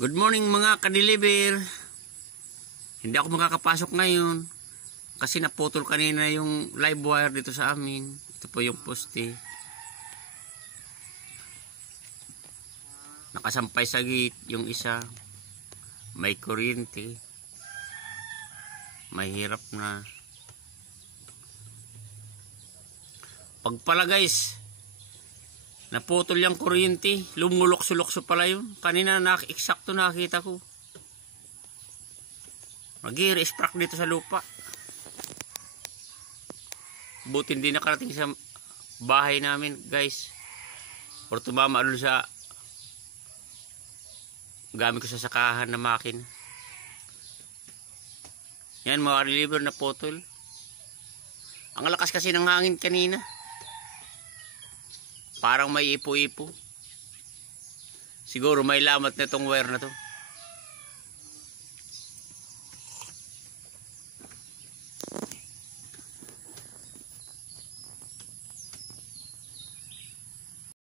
Good morning mga ka-deliver. Hindi ako makakapasok ngayon kasi naputol kanina yung live wire dito sa amin. Ito po yung poste. Nakasampay sa gate yung isa. May kuryente. Mahirap na. Pagpala guys, naputol yung kuryente. Lumulokso-lokso pala yun. Kanina eksakto nakita ko. Mag-i-resprack dito sa lupa. Buti hindi nakarating sa bahay namin guys. Or tumama doon sa gamit ko sa sakahan na makina. Yan mga deliver na putol. Ang lakas kasi ng hangin kanina. Parang may ipo-ipo. Siguro may lamat na itong wire na to.